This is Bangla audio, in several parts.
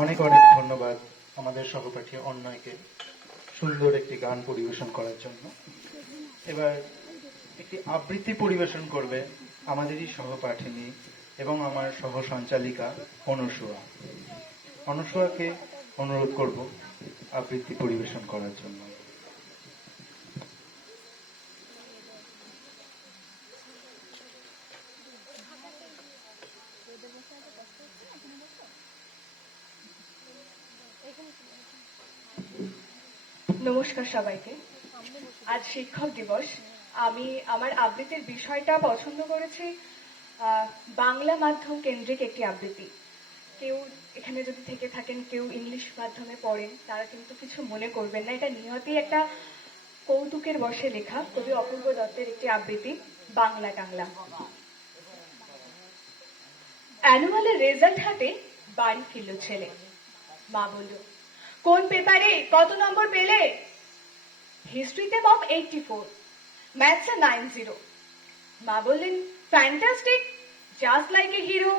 অনেক অনেক ধন্যবাদ আমাদের সহপাঠী অন্যয়কে সুন্দর একটি গান পরিবেশন করার জন্য। এবার একটি আবৃত্তি পরিবেশন করবে আমাদেরই সহপাঠিনী এবং আমার সহ সঞ্চালিকা অনুসুয়া। অনুসুয়াকে অনুরোধ করব আবৃত্তি পরিবেশন করার জন্য। নমস্কার সবাইকে। আজ শিক্ষক দিবস। আমি আমার আবৃত্তির বিষয়টা পছন্দ করেছি বাংলা মাধ্যম কেন্দ্রিক একটি আবৃত্তি। কেউ এখানে যদি থেকে থাকেন, কেউ ইংলিশ মাধ্যমে পড়েন, তারা কিন্তু কিছু মনে করবেন না। এটা নিহতই একটা কৌতুকের বশে লেখা কবি অপূর্ব দত্তের একটি আবৃত্তি, বাংলা টাংলা। অ্যানুয়ালের রেজাল্ট হাতে বাড়ি ফিরল ছেলে। মা বলল, কোন পেপারে কত নম্বর পেলে? হিস্ট্রিতে মম 84, ম্যাথসে 90। মা বললেন, fantastic, just like a hero.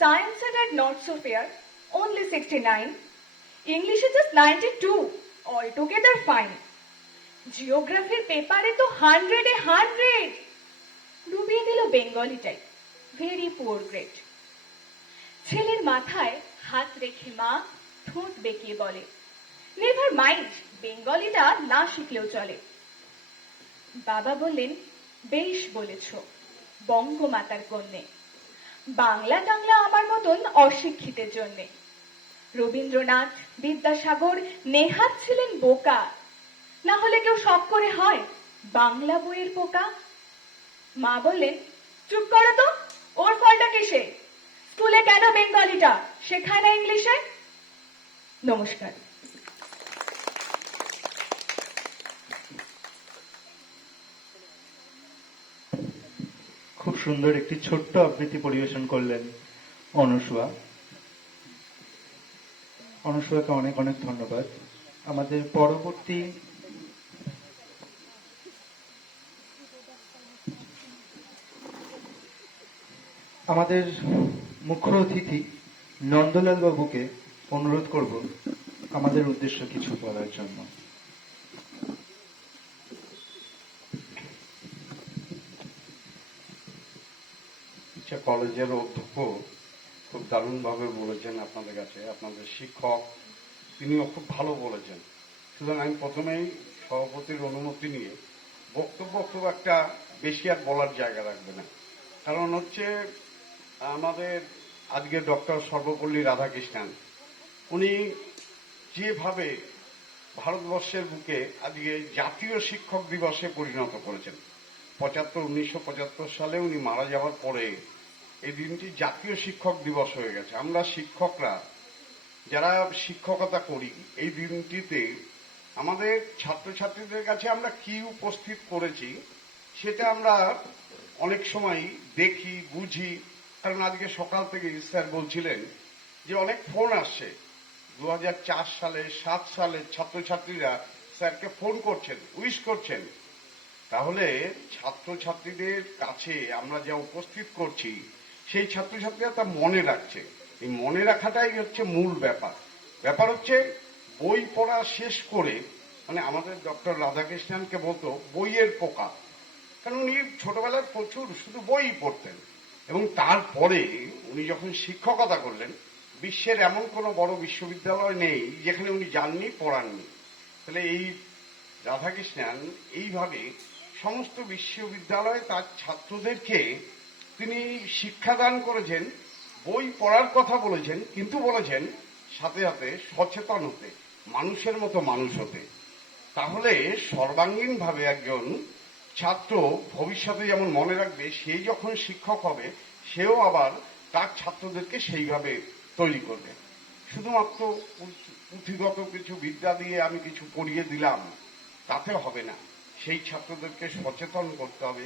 সায়েন্সে dad not so fair, only 69। ইংলিশে জাস্ট 92, অল টুগেদার ফাইন। জিওগ্রাফির পেপারে তো 100-এ 100। ডুবিয়ে দিল বেঙ্গলিটাই, ভেরি পুয়ার গ্রেড। ছেলের মাথায় হাত রেখে মা ঠোঁট বেঁকিয়ে বলে, নেভার মাইন্ড, বেঙ্গলিটা না শিখলেও চলে। বাবা বললেন, বেশ বলেছ, বঙ্গমাতার কন্যে। বাংলা টাংলা আমার মতন অশিক্ষিতের জন্যে। রবীন্দ্রনাথ, বিদ্যাসাগর, নেহাত ছিলেন বোকা, না হলে কেউ শখ করে হয় বাংলা বইয়ের পোকা। মা বললেন, চুপ করো তো, ওর ফলটা কিসে? স্কুলে কেন বেঙ্গলিটা শেখায় না ইংলিশে? নমস্কার। খুব সুন্দর একটি ছোট্ট আবৃত্তি পরিবেশন করলেন অনুসুয়া। অনুসুয়াকে অনেক অনেক ধন্যবাদ। আমাদের পরবর্তী আমাদের মুখ্য অতিথি নন্দলাল বাবুকে অনুরোধ করব আমাদের উদ্দেশ্য কিছু বলার জন্য। কলেজের অধ্যক্ষ খুব দারুণভাবে বলেছেন আপনাদের কাছে, আপনাদের শিক্ষক তিনিও খুব ভালো বলেছেন। সুতরাং আমি প্রথমেই সভাপতির অনুমতি নিয়ে বক্তব্য খুব একটা বেশি আর বলার জায়গা রাখবে না, কারণ হচ্ছে আমাদের আজকে ডক্টর সর্বপল্লী রাধাকৃষ্ণন উনি যেভাবে ভারতবর্ষের বুকে আজকে জাতীয় শিক্ষক দিবসে পরিণত করেছেন। 1975 সালে উনি মারা যাওয়ার পরে এই দিনটি জাতীয় শিক্ষক দিবস হয়ে গেছে। আমরা শিক্ষকরা যারা শিক্ষকতা করি, এই দিনটিতে আমাদের ছাত্রছাত্রীদের কাছে আমরা কি উপস্থিত করেছি সেটা আমরা অনেক সময় দেখি, বুঝি। কারণ আজকে সকাল থেকে স্যার বলছিলেন যে অনেক ফোন আসছে 2004 সালে 7 সালের ছাত্রছাত্রীরা স্যারকে ফোন করছেন, উইশ করছেন, তাহলে ছাত্রছাত্রীদের কাছে আমরা যা উপস্থিত করছি সেই ছাত্রছাত্রীরা তা মনে রাখছে। এই মনে রাখাটাই হচ্ছে মূল ব্যাপার। ব্যাপার হচ্ছে বই পড়া শেষ করে, মানে আমাদের ডক্টর রাধাকৃষ্ণনকে বলতো বইয়ের পোকা, কারণ উনি ছোটবেলায় প্রচুর শুধু বই পড়তেন, এবং তারপরে উনি যখন শিক্ষকতা করলেন, বিশ্বের এমন কোনো বড় বিশ্ববিদ্যালয় নেই যেখানে উনি যাননি, পড়াননি। তাহলে এই রাধাকৃষ্ণন এইভাবে সমস্ত বিশ্ববিদ্যালয়ে তার ছাত্রদেরকে তিনি শিক্ষাদান করেছেন, বই পড়ার কথা বলেছেন, কিন্তু বলেছেন সাথে সাথে সচেতন হতে, মানুষের মতো মানুষ হতে। তাহলে সর্বাঙ্গীনভাবে একজন ছাত্র ভবিষ্যতে যেমন মনে রাখবে, সে যখন শিক্ষক হবে সেও আবার তার ছাত্রদেরকে সেইভাবে তৈরি করবে। শুধুমাত্র পুঁথিগত কিছু বিদ্যা দিয়ে আমি কিছু পড়িয়ে দিলাম তাতে হবে না, সেই ছাত্রদেরকে সচেতন করতে হবে,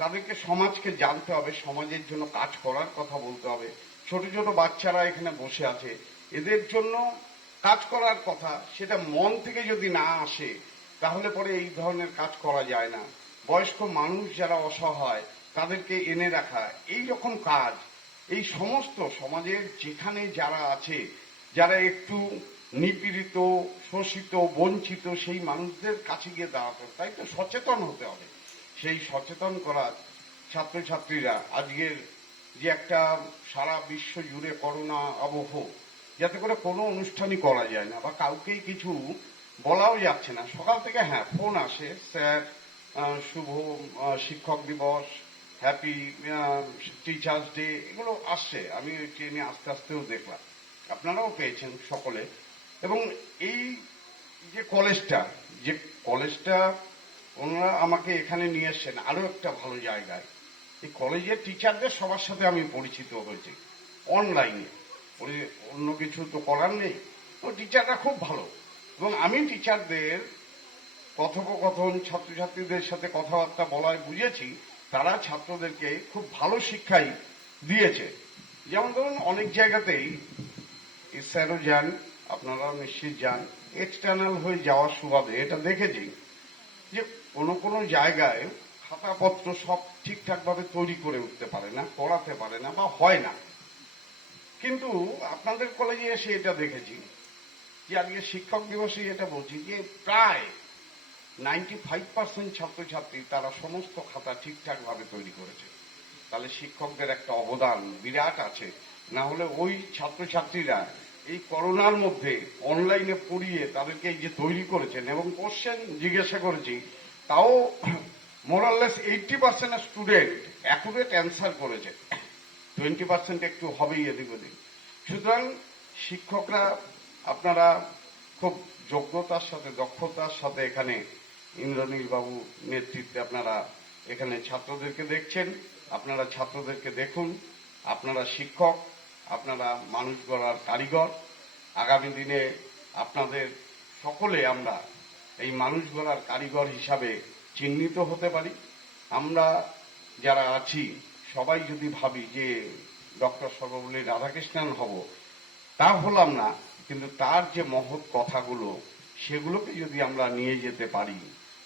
তাদেরকে সমাজকে জানতে হবে, সমাজের জন্য কাজ করার কথা বলতে হবে। ছোট ছোট বাচ্চারা এখানে বসে আছে, এদের জন্য কাজ করার কথা, সেটা মন থেকে যদি না আসে তাহলে পরে এই ধরনের কাজ করা যায় না। বয়স্ক মানুষ যারা অসহায় তাদেরকে এনে রাখা, এই রকম কাজ, এই সমস্ত সমাজের যেখানে যারা আছে, যারা একটু নিপীড়িত, শোষিত, বঞ্চিত, সেই মানুষদের কাছে গিয়ে দাঁড়াতে হবে। তাই তো সচেতন হতে হবে। সেই সচেতন করা ছাত্রছাত্রীরা আজকের যে একটা সারা বিশ্ব জুড়ে করোনা আবহ, যাতে করে কোনো অনুষ্ঠানই করা যায় না বা কাউকেই কিছু বলাও যাচ্ছে না। সকাল থেকে হ্যাঁ ফোন আসে, স্যার শুভ শিক্ষক দিবস, হ্যাপি টিচার্স ডে, এগুলো আসছে। আমি ট্রেনে আস্তে আস্তেও দেখলাম, আপনারাও পেয়েছেন সকলে। এবং এই যে কলেজটা ওনারা আমাকে এখানে নিয়ে এসছেন আরো একটা ভালো জায়গায়। এই কলেজের টিচারদের সবার সাথে আমি পরিচিত হয়েছি অনলাইনে, অন্য কিছু তো করার নেই। ও টিচাররা খুব ভালো, এবং আমি টিচারদের কথোপকথন, ছাত্রছাত্রীদের সাথে কথাবার্তা বলায় বুঝেছি তারা ছাত্রদেরকে খুব ভালো শিক্ষাই দিয়েছে। যেমন ধরুন অনেক জায়গাতেই স্যারও যান, আপনারাও নিশ্চিত যান, এক্সটার্নাল হয়ে যাওয়ার সুবাদে এটা দেখেছি যে কোনো কোনো জায়গায় খাতাপত্র সব ঠিকঠাক ভাবে তৈরি করে উঠতে পারে না, পড়াতে পারে না বা হয় না। কিন্তু আপনাদের কলেজে এসে এটা দেখেছি যে আজকে শিক্ষক দিবসে এটা বলছি যে প্রায় 95% ছাত্রছাত্রী তারা সমস্ত খাতা ঠিকঠাক ভাবে তৈরি করেছে। তাহলে শিক্ষকদের একটা অবদান বিরাট আছে। না হলে ওই ছাত্রছাত্রীরা এই করোনার মধ্যে অনলাইনে পড়িয়ে তাদেরকে এই যে তৈরি করেছেন, এবং কোশ্চেন জিজ্ঞাসা করেছি, তাও মোরাললেস 80% স্টুডেন্ট অ্যাকুরেট অ্যান্সার করেছে, 20% একটু হবেই এদিক ওদিক। সুতরাং শিক্ষকরা আপনারা খুব যোগ্যতার সাথে, দক্ষতার সাথে এখানে ইন্দ্রনীল বাবু নেতৃত্বে আপনারা এখানে ছাত্রদেরকে দেখছেন। আপনারা ছাত্রদেরকে দেখুন, আপনারা শিক্ষক, আপনারা মানুষ গড়ার কারিগর। আগামী দিনে আপনাদের সকলে আমরা এই মানুষ গড়ার কারিগর হিসাবে চিহ্নিত হতে পারি। আমরা যারা আছি সবাই যদি ভাবি যে ডক্টর সর্বপল্লী রাধাকৃষ্ণন হব, তা হলাম না, কিন্তু তার যে মহৎ কথাগুলো সেগুলোকে যদি আমরা নিয়ে যেতে পারি,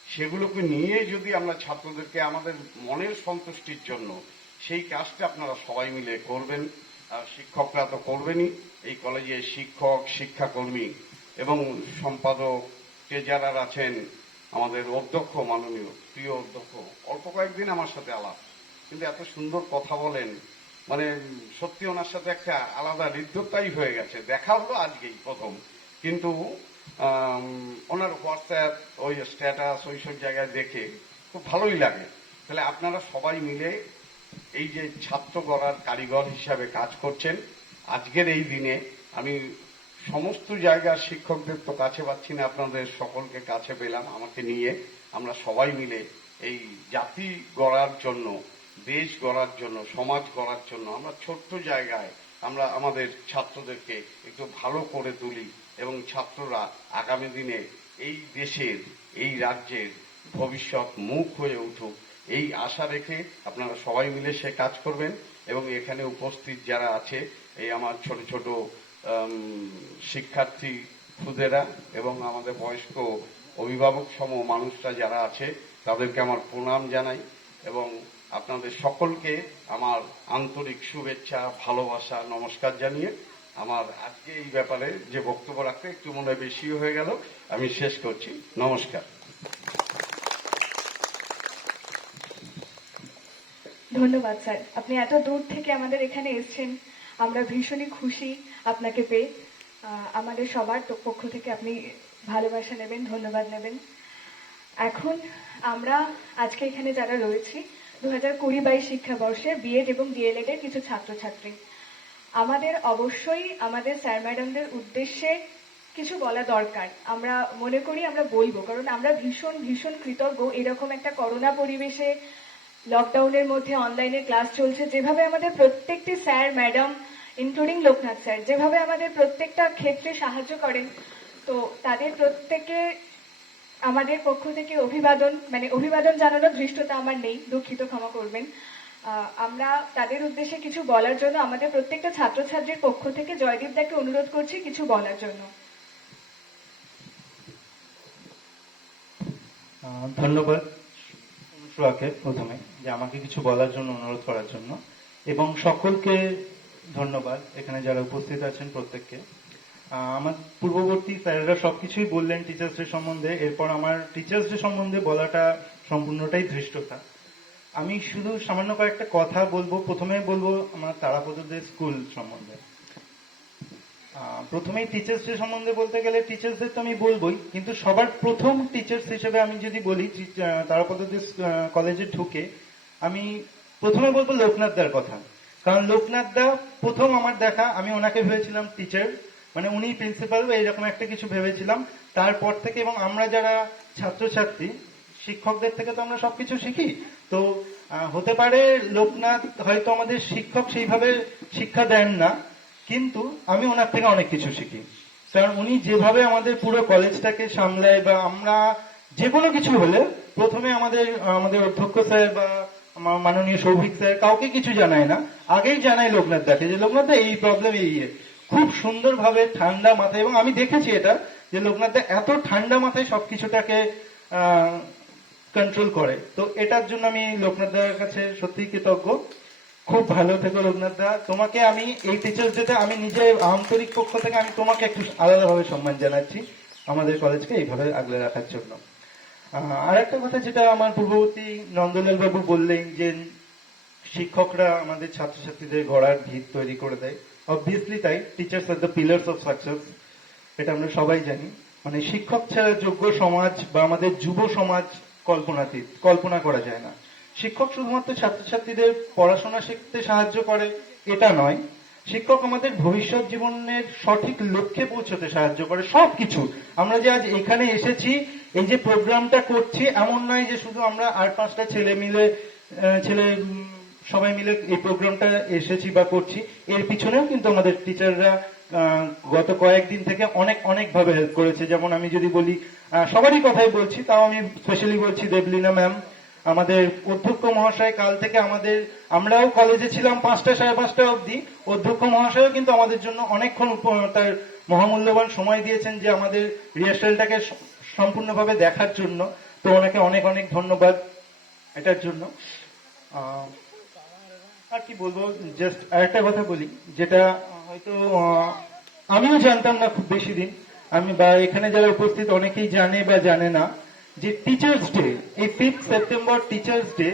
সেগুলোকে নিয়ে যদি আমরা ছাত্রদেরকে আমাদের মনের সন্তুষ্টির জন্য সেই কাজটা আপনারা সবাই মিলে করবেন। আর শিক্ষকরা তো করবেনই, এই কলেজে শিক্ষক, শিক্ষাকর্মী এবং সম্পাদক ট্রেজারার আছেন, আমাদের অধ্যক্ষ, মাননীয় প্রিয় অধ্যক্ষ, অল্প কয়েকদিন আমার সাথে আলাপ, কিন্তু এত সুন্দর কথা বলেন, মানে সত্যি ওনার সাথে একটা আলাদা হৃদ্যতাই হয়ে গেছে। দেখা হলো আজকেই প্রথম, কিন্তু ওনার হোয়াটসঅ্যাপ, ওই স্ট্যাটাস, ওইসব জায়গায় দেখে খুব ভালোই লাগে। তাহলে আপনারা সবাই মিলে এই যে ছাত্র গড়ার কারিগর হিসাবে কাজ করছেন, আজকের এই দিনে আমি সমস্ত জায়গার শিক্ষকদের তো কাছে পাচ্ছি না, আপনাদের সকলকে কাছে পেলাম আমাকে নিয়ে। আমরা সবাই মিলে এই জাতি গড়ার জন্য, দেশ গড়ার জন্য, সমাজ গড়ার জন্য আমরা ছোট্ট জায়গায় আমরা আমাদের ছাত্রদেরকে একটু ভালো করে তুলি, এবং ছাত্ররা আগামী দিনে এই দেশের, এই রাজ্যের ভবিষ্যৎ মুখ হয়ে উঠুক, এই আশা রেখে আপনারা সবাই মিলে সে কাজ করবেন। এবং এখানে উপস্থিত যারা আছে, এই আমার ছোট ছোট শিক্ষার্থী খুদেরা এবং আমাদের বয়স্ক অভিভাবক সম মানুষরা যারা আছে তাদেরকে আমার প্রণাম জানাই এবং আপনাদের সকলকে আমার আন্তরিক শুভেচ্ছা, ভালোবাসা, নমস্কার জানিয়ে আমার আজকে এই ব্যাপারে যে বক্তব্য রাখতে একটু মনে হয় বেশি হয়ে গেল, আমি শেষ করছি। নমস্কার। ধন্যবাদ স্যার, আপনি এত দূর থেকে আমাদের এখানে এসেছেন, আমরা ভীষণই খুশি আপনাকে পেয়ে। আমাদের সবার পক্ষ থেকে আপনি ভালোবাসা নেবেন, ধন্যবাদ নেবেন। এখন আমরা আজকে এখানে যারা রয়েছি 2020-22 শিক্ষাবর্ষে বিএড এবং ডিএলএড এর কিছু ছাত্রছাত্রী, আমাদের অবশ্যই আমাদের স্যার ম্যাডামদের উদ্দেশ্যে কিছু বলা দরকার। আমরা মনে করি আমরা বলবো, কারণ আমরা ভীষণ ভীষণ কৃতজ্ঞ এরকম একটা করোনা পরিবেশে, লকডাউনের মধ্যে অনলাইনে ক্লাস চলছে, যেভাবে আমাদের প্রত্যেকটি sir madam including Loknath sir যেভাবে আমাদের প্রত্যেকটা ক্ষেত্রে সাহায্য করেন, তো তাদের প্রত্যেকে আমাদের পক্ষ থেকে অভিবাদন, মানে অভিবাদন জানানোর ধৃষ্টতা আমার নেই, দুঃখিত, ক্ষমা করবেন। আমরা তাদের উদ্দেশ্যে কিছু বলার জন্য আমাদের প্রত্যেকটা ছাত্রছাত্রীর পক্ষ থেকে জয়দীপ দাকে অনুরোধ করছি কিছু বলার জন্য। ধন্যবাদ অনুশ্রয়াকে প্রথমে যে আমাকে কিছু বলার জন্য অনুরোধ করার জন্য, এবং সকলকে ধন্যবাদ এখানে যারা উপস্থিত আছেন প্রত্যেককে। আমার পূর্ববর্তী স্যারেরা সবকিছুই বললেন টিচার্স ডে সম্বন্ধে, এরপর আমার টিচার্স ডে সম্বন্ধে বলাটা সম্পূর্ণটাই ধৃষ্টতা। আমি শুধু সামান্য কয়েকটা কথা বলবো। প্রথমে বলবো আমার তারাপদ দে স্কুল সম্বন্ধে। প্রথমেই টিচার্স ডে সম্বন্ধে বলতে গেলে টিচার্স ডে তো আমি বলবোই, কিন্তু সবার প্রথম টিচার্স হিসেবে আমি যদি বলি তারাপদ দে কলেজে ঢুকে আমি প্রথমে বলবো লোকনাথ দার কথা। কারণ লোকনাথ দা প্রথম আমার দেখা, আমি ওনাকে ভেবেছিলাম টিচার, মানে উনি প্রিন্সিপাল বা এরকম একটা কিছু ভেবেছিলাম। তারপর থেকে, এবং আমরা যারা ছাত্রছাত্রী শিক্ষকদের থেকে তো আমরা সবকিছু শিখি, তো হতে পারে লোকনাথ হয়তো আমাদের শিক্ষক সেইভাবে শিক্ষা দেন না, কিন্তু আমি ওনার থেকে অনেক কিছু শিখি। কারণ উনি যেভাবে আমাদের পুরো কলেজটাকে সামলায়, বা আমরা যে কোনো কিছু হলে প্রথমে আমাদের অধ্যক্ষ স্যার বা আমার মাননীয় সৌভিক স্যার কাউকে কিছু জানায় না, আগেই জানায় লোকনাথ দাকে যে লোকনাথ দা এই প্রবলেম, এই খুব সুন্দরভাবে ঠান্ডা মাথায়, এবং আমি দেখেছি এটা যে লোকনাথ দা এত ঠান্ডা মাথায় সবকিছুটাকে কন্ট্রোল করে। তো এটার জন্য আমি লোকনাথ দার কাছে সত্যি কৃতজ্ঞ। খুব ভালো থেকো লোকনাথ দা। তোমাকে আমি এই টিচার্স ডেতে আমি নিজে আন্তরিক পক্ষ থেকে আমি তোমাকে একটু আলাদাভাবে সম্মান জানাচ্ছি আমাদের কলেজকে এইভাবে আগলে রাখার জন্য। আর একটা কথা যেটা আমার পূর্ববর্তী নন্দলাল বাবু বললেন যে শিক্ষকরা আমাদের ছাত্রছাত্রীদের গড়ার ভিত তৈরি করে দেয়। অবভিয়াসলি তাই, teachers are the pillars of success, এটা আমরা সবাই জানি। মানে শিক্ষক ছাড়া যোগ্য সমাজ বা আমাদের যুব সমাজ কল্পনা করা যায় না। শিক্ষক শুধুমাত্র ছাত্রছাত্রীদের পড়াশোনা শিখতে সাহায্য করে এটা নয়, শিক্ষক আমাদের ভবিষ্যৎ জীবনের সঠিক লক্ষ্যে পৌঁছতে সাহায্য করে। সবকিছু আমরা যে আজ এখানে এসেছি, এই যে প্রোগ্রামটা করছি, এমন নয় যে শুধু আমরা 8-5টা ছেলে সবাই মিলে এই প্রোগ্রামটা এসেছি বা করছি, এর পিছনেও কিন্তু আমাদের টিচাররা গত কয়েকদিন থেকে অনেক ভাবে হেল্প করেছে। যেমন আমি যদি বলি, সবারই কথাই বলছি, তাও আমি স্পেশালি বলছি দেবলীনা ম্যাম, আমাদের অধ্যক্ষ মহাশয়। কাল থেকে আমরাও কলেজে ছিলাম 5টা 5:30 অবধি, অধ্যক্ষ মহাশয়ও কিন্তু আমাদের জন্য অনেকক্ষণ তার মহামূল্যবান সময় দিয়েছেন যে আমাদের রিহার্সালটাকে সম্পূর্ণভাবে দেখার জন্য। তো ওনাকে অনেক ধন্যবাদ এটার জন্য। আর কি বলবো, জাস্ট আরেকটা কথা বলি যেটা হয়তো আমিও জানতাম না খুব বেশি দিন, আমি বা এখানে যারা উপস্থিত অনেকেই জানে বা জানে না, যে টিচার্স ডে, এই 5 সেপ্টেম্বর টিচার্স ডে,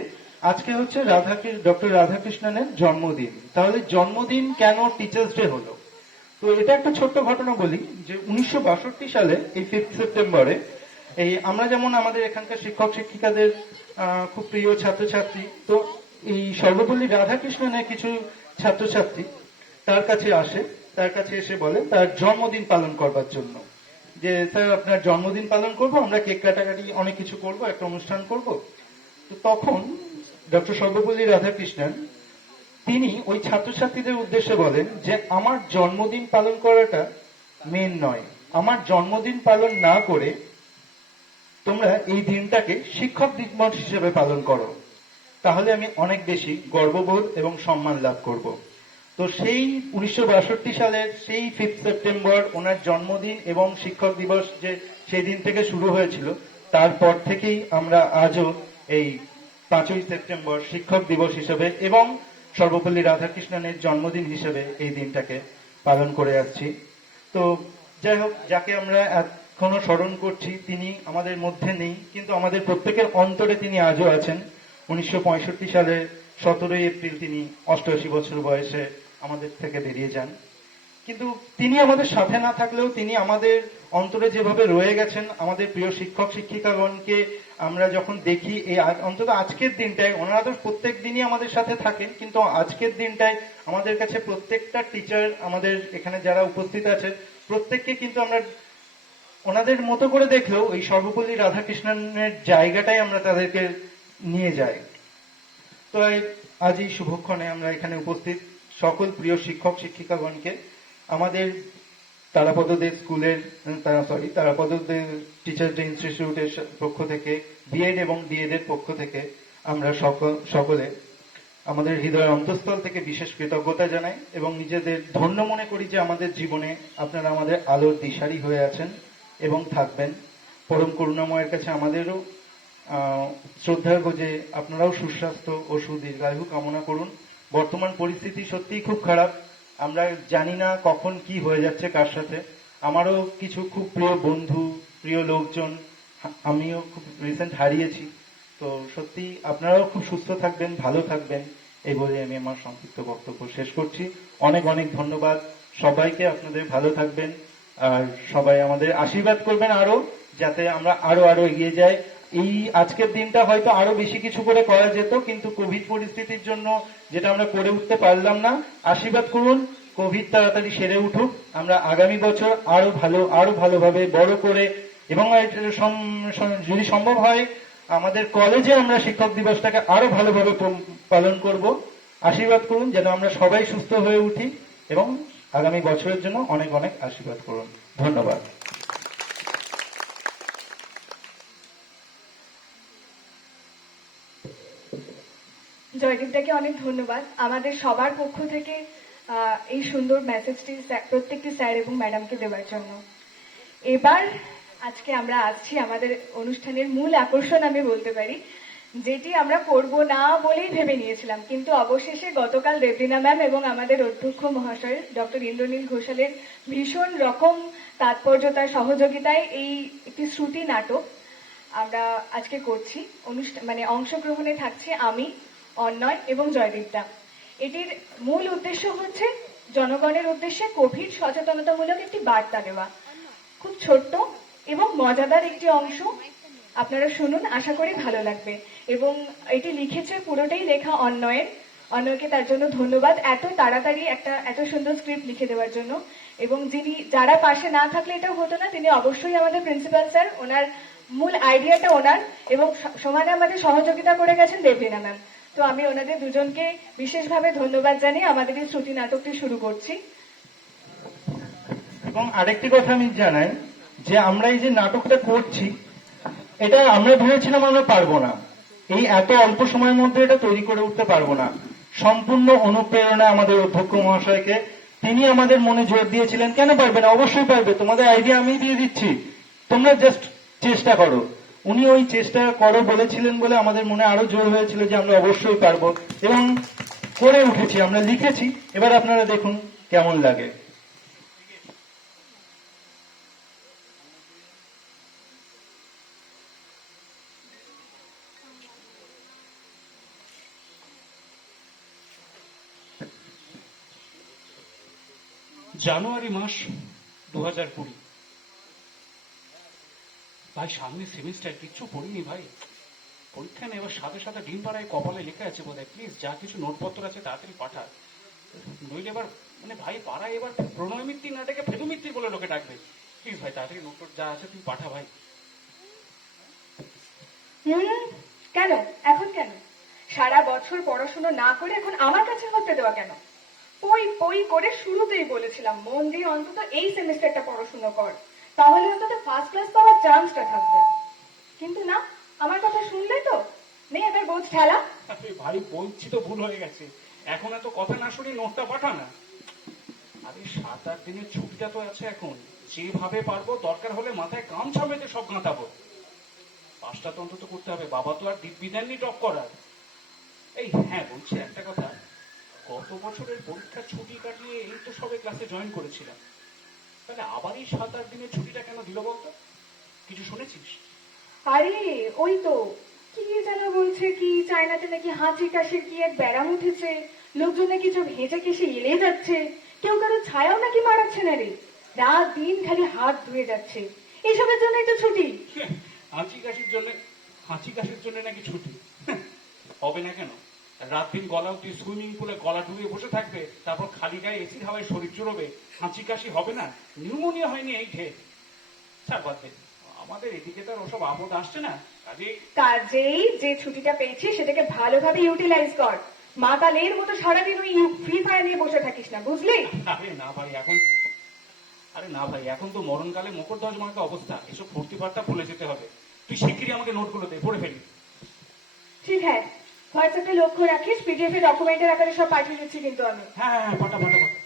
আজকে হচ্ছে ডক্টর রাধাকৃষ্ণনের জন্মদিন। তাহলে জন্মদিন কেন টিচার্স ডে হলো? তো এটা একটা ছোট্ট ঘটনা বলি, যে 1962 সালে এই 5 সেপ্টেম্বরে আমরা যেমন আমাদের এখানকার শিক্ষক শিক্ষিকাদের খুব প্রিয় ছাত্রছাত্রী, তো এই সর্বপল্লী রাধাকৃষ্ণনের কিছু ছাত্রছাত্রী তার কাছে এসে বলে তার জন্মদিন পালন করবার জন্য, যে স্যার আপনার জন্মদিন পালন করব, আমরা কেক কাটাকাটি অনেক কিছু করব, একটা অনুষ্ঠান করব। তো তখন ডক্টর সর্বপল্লী রাধাকৃষ্ণন তিনি ওই ছাত্রছাত্রীদের উদ্দেশ্যে বলেন যে আমার জন্মদিন পালন করাটা মেন নয়, আমার জন্মদিন পালন না করে তোমরা এই দিনটাকে শিক্ষক দিবস হিসেবে পালন করো, তাহলে আমি অনেক বেশি গর্ববোধ এবং সম্মান লাভ করব। তো সেই 1962 সালের সেই 5 সেপ্টেম্বর ওনার জন্মদিন এবং শিক্ষক দিবস যে সেই দিন থেকে শুরু হয়েছিল, তারপর থেকেই আমরা আজও এই 5ই সেপ্টেম্বর শিক্ষক দিবস হিসেবে এবং সর্বপল্লী রাধাকৃষ্ণনের জন্মদিন হিসেবে এই দিনটাকে পালন করে আসছি। তো যাই হোক, যাকে আমরা এখনো স্মরণ করছি তিনি আমাদের মধ্যে নেই, কিন্তু আমাদের প্রত্যেকের অন্তরে তিনি আজও আছেন। 1965 সালে 17 এপ্রিল তিনি 88 বছর বয়সে আমাদের থেকে বেরিয়ে যান। কিন্তু তিনি আমাদের সাথে না থাকলেও তিনি আমাদের অন্তরে যেভাবে রয়ে গেছেন, আমাদের প্রিয় শিক্ষক শিক্ষিকাগণকে আমরা যখন দেখি এই অন্তত আজকের দিনটায়, ওনারা তো প্রত্যেক দিনই আমাদের সাথে থাকেন, কিন্তু আজকের দিনটায় আমাদের কাছে প্রত্যেকটা টিচার, আমাদের এখানে যারা উপস্থিত আছে প্রত্যেককে কিন্তু আমরা ওনাদের মতো করে দেখলেও ওই সর্বপল্লী রাধাকৃষ্ণনের জায়গাটাই আমরা তাদেরকে নিয়ে যাই। তো আজ এই শুভক্ষণে আমরা এখানে উপস্থিত সকল প্রিয় শিক্ষক শিক্ষিকাগণকে আমাদের তারাপদ দে স্কুলের তারাপদ দে টিচার ডে ইনস্টিটিউটের পক্ষ থেকে, বিএড এবং ডিএড এর পক্ষ থেকে আমরা সকলে আমাদের হৃদয়ের অন্তঃস্থল থেকে বিশেষ কৃতজ্ঞতা জানাই এবং নিজেদের ধন্য মনে করি যে আমাদের জীবনে আপনারা আমাদের আলোর দিশারি হয়ে আছেন এবং থাকবেন। পরম করুণাময়ের কাছে আমাদেরও শ্রদ্ধার্ঘ যে আপনারাও সুস্বাস্থ্য ও সুদীর্ঘায়ু কামনা করুন। বর্তমান পরিস্থিতি সত্যিই খুব খারাপ, আমরা জানি না কখন কি হয়ে যাচ্ছে কার সাথে। আমারও কিছু খুব প্রিয় বন্ধু, প্রিয় লোকজন আমিও খুব রিসেন্ট হারিয়েছি। তো সত্যি আপনারাও খুব সুস্থ থাকবেন, ভালো থাকবেন, এই বলে আমি আমার সংক্ষিপ্ত বক্তব্য শেষ করছি। অনেক অনেক ধন্যবাদ সবাইকে, আপনাদের ভালো থাকবেন আর সবাই আমাদের আশীর্বাদ করবেন আরো, যাতে আমরা আরো আরো এগিয়ে যাই। এই আজকের দিনটা হয়তো আরো বেশি কিছু করে করা যেত, কিন্তু কোভিড পরিস্থিতির জন্য যেটা আমরা করে উঠতে পারলাম না। আশীর্বাদ করুন কোভিড তাড়াতাড়ি সেরে উঠুক, আমরা আগামী বছর আরো ভালোভাবে বড় করে এবং যদি সম্ভব হয় আমাদের কলেজে আমরা শিক্ষক দিবসটাকে আরো ভালোভাবে পালন করব। আশীর্বাদ করুন যেন আমরা সবাই সুস্থ হয়ে উঠি এবং আগামী বছরের জন্য অনেক অনেক আশীর্বাদ করুন। ধন্যবাদ। জয়দীপদাকে অনেক ধন্যবাদ আমাদের সবার পক্ষ থেকে এই সুন্দর মেসেজটি প্রত্যেকটি স্যার এবং ম্যাডামকে দেওয়ার জন্য। এবার আজকে আমরা আসছি আমাদের অনুষ্ঠানের মূল আকর্ষণ আমি বলতে পারি, যেটি আমরা করব না বলেই ভেবে নিয়েছিলাম, কিন্তু অবশেষে গতকাল দেবলীনা ম্যাম এবং আমাদের অধ্যক্ষ মহাশয় ডক্টর ইন্দ্রনীল ঘোষালের ভীষণ রকম তাৎপর্যতার সহযোগিতায় এই একটি শ্রুতি নাটক আমরা আজকে করছি। অংশগ্রহণে থাকছে আমি, অন্নয় এবং জয়দীপদা। এটির মূল উদ্দেশ্য হচ্ছে জনগণের উদ্দেশ্যে কোভিড সচেতনতামূলক একটি বার্তা দেওয়া। খুব ছোট্ট এবং মজাদার একটি অংশ, আপনারা শুনুন, আশা করি ভালো লাগবে। এবং এটি লিখেছে, পুরোটাই লেখা অন্নয়কে তার জন্য ধন্যবাদ এত তাড়াতাড়ি এত সুন্দর স্ক্রিপ্ট লিখে দেওয়ার জন্য। এবং যারা পাশে না থাকলে এটাও হতো না, তিনি অবশ্যই আমাদের প্রিন্সিপাল স্যার, ওনার মূল আইডিয়াটা ওনার, এবং সমানে আমাদের সহযোগিতা করে গেছেন দেবলীনা ম্যাম। তো আমি ওনাদের দুজনকে বিশেষভাবে ধন্যবাদ জানিয়ে আমাদের এই শ্রুতি নাটকটি শুরু করছি। এবং আরেকটি কথা আমি জানাই যে আমরা এই যে নাটকটা করছি, এটা আমরা ভেবেছিলাম আমরা পারবো না, এই এত অল্প সময়ের মধ্যে এটা তৈরি করে উঠতে পারবো না। সম্পূর্ণ অনুপ্রেরণা আমাদের অধ্যক্ষ মহাশয়কে, তিনি আমাদের মনে জোর দিয়েছিলেন কেন পারবে না, অবশ্যই পারবে, তোমাদের আইডিয়া আমি দিয়ে দিচ্ছি, তোমরা জাস্ট চেষ্টা করো। উনি ওই চেষ্টা করো বলেছিলেন বলে আমাদের মনে আরো জোর হয়েছিল যে আমরা অবশ্যই পারবো, এবং করে উঠেছি, আমরা লিখেছি। এবার আপনারা দেখুন কেমন লাগে। জানুয়ারি মাস 2020। ভাই সামনে সেমিস্টার, কিচ্ছু পড়িনি ভাই, পরীক্ষা নেই। এবার সাথে সাথে ডিম পাড়ায় কপালে লেখা আছে বোধহয়, প্লিজ যা কিছু নোটপত্র আছে তাড়াতাড়ি পাঠা, নইলে এবার ভাই পাড়ায় এবার প্রণয় মিত্তির না ডেকে ফেদু মিত্তির বলে লোকে ডাকবে। প্লিজ ভাই তাড়াতাড়ি নোট যা আছে তুই পাঠা ভাই। কেন এখন কেন সারা বছর পড়াশোনা না করে এখন আমার কাছে হতে দেওয়া কেন? পই করে শুরুতেই বলেছিলাম মন দিয়ে অন্তত এই সেমিস্টারটা পড়াশোনা কর, তাহলে অন্তত ফার্স্ট ক্লাস পাওয়ার চান্সটা থাকবে। কিন্তু না, আমার কথা শুনলে তো নেই, এবার বোঝ ঠেলা। ভাই বলছি তো ভুল হয়ে গেছে, এখন এত কথা না শুনি নোটটা পাঠা না। আরে 7-8 দিনের ছুটিটা তো আছে এখন, যেভাবে পারবো দরকার হলে মাথায় গামছা বেঁধে সব গাঁথাবো। পাঁচটা তো অন্তত করতে হবে, বাবা তো আর দিব্যি দেননি টপ করার। এই হ্যাঁ বলছি একটা কথা, গত বছরের পরীক্ষার ছুটি কাটিয়ে এই তো সবে ক্লাসে জয়েন করেছিলাম, তাহলে আবার এই 7-8 দিনের ছুটিটা কেন দিল বলতো? কিছু শুনেছিস? আরে ওই তো কি যেন বলছে, কি চায়নাতে নাকি হাঁচি কাশির কি এক ব্যারাম উঠেছে, লোকজন নাকি সব হেঁচে কেসে এলে যাচ্ছে, কেউ কারো ছায়াও নাকি মারাচ্ছে না রে, রাত দিন খালি হাত ধুয়ে যাচ্ছে, এইসবের জন্যই তো ছুটি। হাঁচি কাশির জন্য, হাঁচি কাশির জন্য নাকি ছুটি? হবে না কেন? রাত দিন গলা অব্দি সুইমিং পুলে গলা ডুবিয়ে বসে থাকবে, তারপর খালি গায়ে এসির হাওয়ায় শরীর চুরবে, হাঁচি কাশি হবে না? নিউমোনিয়া হয়নি এই ঢের। ছাড় বাদ দে, আমাদের এদিকে তো আর ওসব আপদ আসছে না, কাজেই কাজেই যে ছুটিটা পেয়েছি সেটাকে ভালোভাবে ইউটিলাইজ কর, মাতালের মতো সারাদিন ওই ফ্রি ফায়ার নিয়ে বসে থাকিস না, বুঝলি? আরে না ভাই এখন, আরে না ভাই এখন তো মরণকালে মকরধ্বজ মার্কা অবস্থা, এসব ফুর্তি ফার্তা ভুলে যেতে হবে। তুই শিগগিরই আমাকে নোটগুলো দে, পড়ে ফেলি। ঠিক হ্যাঁ, হোয়াটসঅ্যাপে লক্ষ্য রাখিস, পিডিএফ এ ডকুমেন্টের আকারে সব পাঠিয়ে দিচ্ছি কিন্তু আমি। হ্যাঁ হ্যাঁ হ্যাঁ, পাটা পাটা পাটা।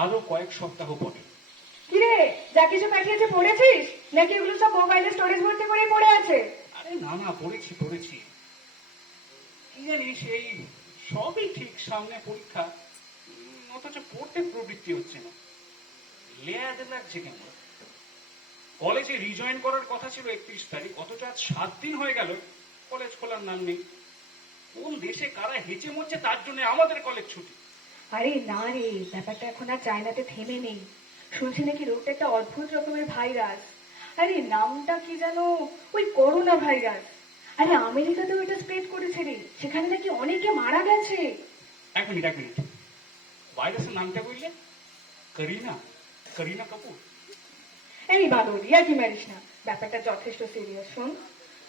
আরো কয়েক সপ্তাহ পরে। কিরে, যা কিছু পাঠিয়েছে পড়েছিস নাকি এগুলো সব মোবাইলে স্টোরেজ ভর্তি করে পড়ে আছে? আরে না না, পড়েছি পড়েছি। কি জানিস, এই সবই ঠিক, সামনে পরীক্ষা, অথচ পড়তে প্রবৃত্তি হচ্ছে না। লেয়াদ লাগছে কেমন। কলেজে রিজয়েন করার কথা ছিল 31 তারিখ, অথচ আজ 7 দিন হয়ে গেল কলেজ খোলার নাম নেই। কোন দেশে কারা হেঁচে মরছে তার জন্য আমাদের কলেজ ছুটি। আরে না রে, ব্যাপারটা এখন আর চায়নাতে থেমে নেই, শুনছি নাকি রোগটা একটা অদ্ভুত রকমের ভাইরাস। আরে নামটা কি জানো, ওই করোনা ভাইরাস। আরে আমেরিকাতেও এটা স্প্রেড করেছে রে, সেখানে নাকি অনেকে মারা গেছে। এক মিনিট এক মিনিট, ভাইরাসের নামটা বললে? করিনা, করিনা কাপুর? এই বাদল, ইয়ার্কি মারিস না, ব্যাপারটা যথেষ্ট সিরিয়াস।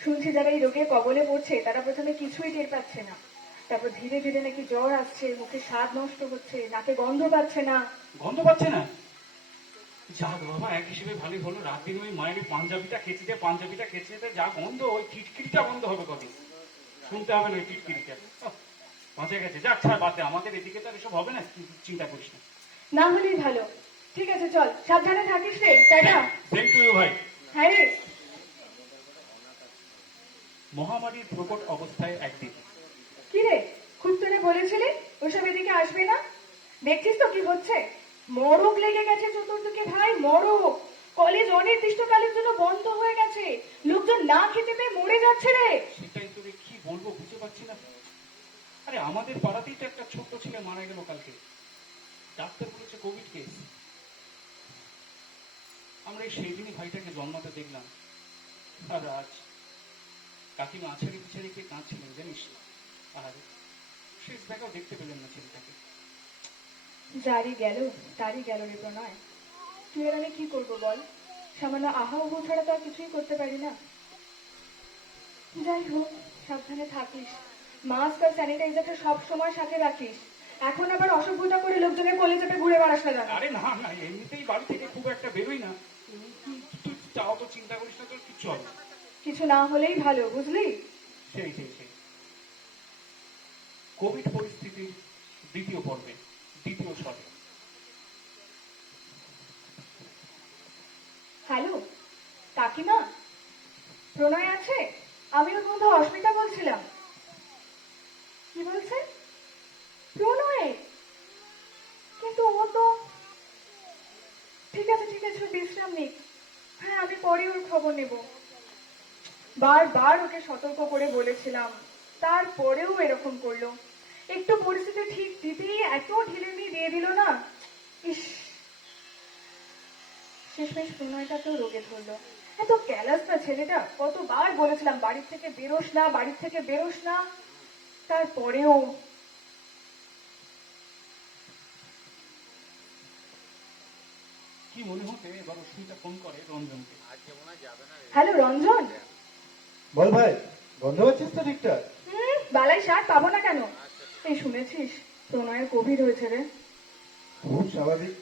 শুনছি যারা এই রোগের কবলে পড়ছে তারা প্রথমে কিছুই টের পাচ্ছে না, তারপর ধীরে ধীরে নাকি জ্বর আসছে, মুখে স্বাদ নষ্ট হচ্ছে, নাকে গন্ধ পাচ্ছে না। গন্ধ পাচ্ছে না? যাক বাবা, এক হিসেবে ভালোই হলো, রাত দিন ওই মায়ের পাঞ্জাবিটা খেয়েছে, যা গন্ধ, ওই টিটকিরিটা বন্ধ হবে কদিন, শুনতে হবে না ওই টিটকিরিটা। বাঁচে গেছে, যাক ছাড় বাদ দে, আমাদের এদিকে তো আর এসব হবে না, চিন্তা করিস না। না হলেই ভালো। ঠিক আছে চল, সাবধানে থাকিস রে, টাটা। সেম টু ইউ ভাই। হ্যাঁ রে। মহামারীর প্রকট অবস্থায় একদিন। কি রে, খুব তোরে বলেছিলি ওসব এদিকে আসবে না? দেখছিস তো কি হচ্ছে, মরক লেগে গেছে চতুর্দিকে ভাই, মরক। কলেজ অনির্দিষ্টকালের জন্য বন্ধ হয়ে গেছে, লোকজন না খেতে পেয়ে মরে যাচ্ছে রে। সেটাই তোরে কি বলবো বুঝতে পারছি না। আরে আমাদের পাড়াতেই তো একটা ছোট্ট ছেলে মারা গেল কালকে, ডাক্তার বলেছে কোভিড কেস। আমরা এই সেই দিনই ভাইটাকে জন্মাতে দেখলাম, আর আজ কাকিমা আছাড়ি পিছাড়ি কে কাঁদছিলেন জানিস। আর শেষ দেখাও দেখতে পেলেন না ছেলেটাকে। যারই গেল তারই গেল রে প্রণয়, তুই আর আমি কি করবো বল, সামান্য আহা উহু ছাড়া তো আর কিছুই করতে পারি না। যাই হোক, সাবধানে থাকিস, মাস্ক আর স্যানিটাইজারটা সব সময় সাথে রাখিস। এখন আবার অসভ্যতা করে লোকজনের কোলে চেপে ঘুরে বেড়াস না জানো। আরে না না, এমনিতেই বাড়ি থেকে খুব একটা বেরোই না, তুই চাও তো চিন্তা করিস না, তোর কিচ্ছু হবে না। কিছু না হলেই ভালো, বুঝলি? সেই সেই সেই। কোভিড পরিস্থিতির দ্বিতীয় পর্বে, দ্বিতীয় স্তরে। হ্যালো কাকিমা, প্রণয় আছে? আমি ওর বন্ধু অস্মিতা বলছিলাম। কি বলছে? প্রণয়? কিন্তু ও তো, ঠিক আছে বিশ্রাম নিক, হ্যাঁ আমি পরে ওর খবর নেব। বারবার ওকে সতর্ক করে বলেছিলাম, তারপরেও এরকম করলো। একটু পরিস্থিতি ঠিক দিতেই এত ঢিলেমি দিয়ে দিল না, ইস। শেষমেশ প্রণয়টাকেও রোগে ধরলো। এত ক্যালাস না ছেলেটা, কতবার বলেছিলাম বাড়ির থেকে বেরোস না, তারপরেও। কি মনে হতে এবার অস্মিতা ফোন করে রঞ্জনকে। হ্যালো রঞ্জন। বল ভাই, গন্ধ পাচ্ছিস তো ঠিকঠাক? বালাই শাক পাবো না কেন? এই শুনেছিস প্রণয়ের কোভিড হয়েছে রে? খুব স্বাভাবিক,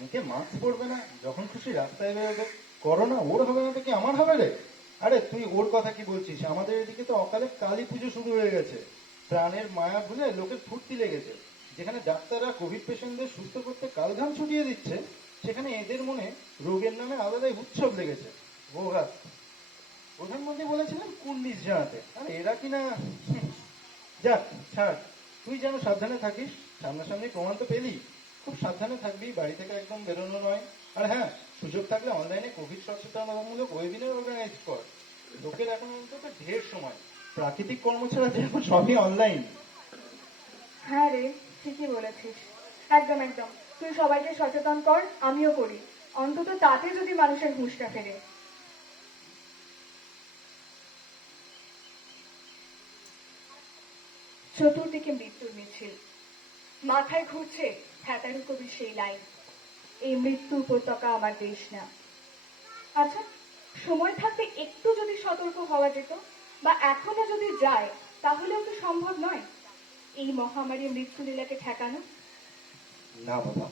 মুখে মাস্ক পরবে না, যখন খুশি রাস্তায় বেরোবে। করোনা ওর হবে না তো কি আমার হবে রে? আরে তুই ওর কথা কি বলছিস, আমাদের এদিকে তো অকালে কালী পুজো শুরু হয়ে গেছে। প্রাণের মায়া ভুলে লোকের ফুর্তি লেগেছে। যেখানে ডাক্তাররা কোভিড পেশেন্টদের সুস্থ করতে কালঘাম ছুটিয়ে দিচ্ছে, সেখানে এদের মনে রোগের নামে আলাদাই উৎসব লেগেছে। বোগাস। প্রধানমন্ত্রী বলেছিলেন 19 জানাতে, আর এরা কিনা যাক ছাড়, তুই যেন সাবধানে থাকিস। সামনাসামনি প্রমাণ তো পেলি, খুব সাবধানে থাকবি, বাড়ি থেকে একদম বেরোনো নয়। আর হ্যাঁ, সুযোগ থাকলে অনলাইনে কোভিড সচেতনতামূলক ওয়েবিনার অর্গানাইজ কর। লোকের এখন অন্তত ঢের সময়, প্রাকৃতিক কর্ম ছাড়া যে এখন সবই অনলাইন। হ্যাঁ রে, ঠিকই বলেছিস। একদম একদম, তুই সবাইকে সচেতন কর, আমিও করি। অন্তত তাতে যদি মানুষের হুঁশটা ফেরে। চতুর্দিকে মৃত্যুর মিছিল, মাথায় ঘুরছে হ্যাতারু কবির সেই লাইন, এই মৃত্যু উপত্যকা আমার দেশ না। আচ্ছা, সময় থাকতে একটু যদি সতর্ক হওয়া যেত, বা এখনো যদি যায়, তাহলেও তো সম্ভব নয় এই মহামারী মৃত্যুলীলাকে ঠেকানো। না বাবা,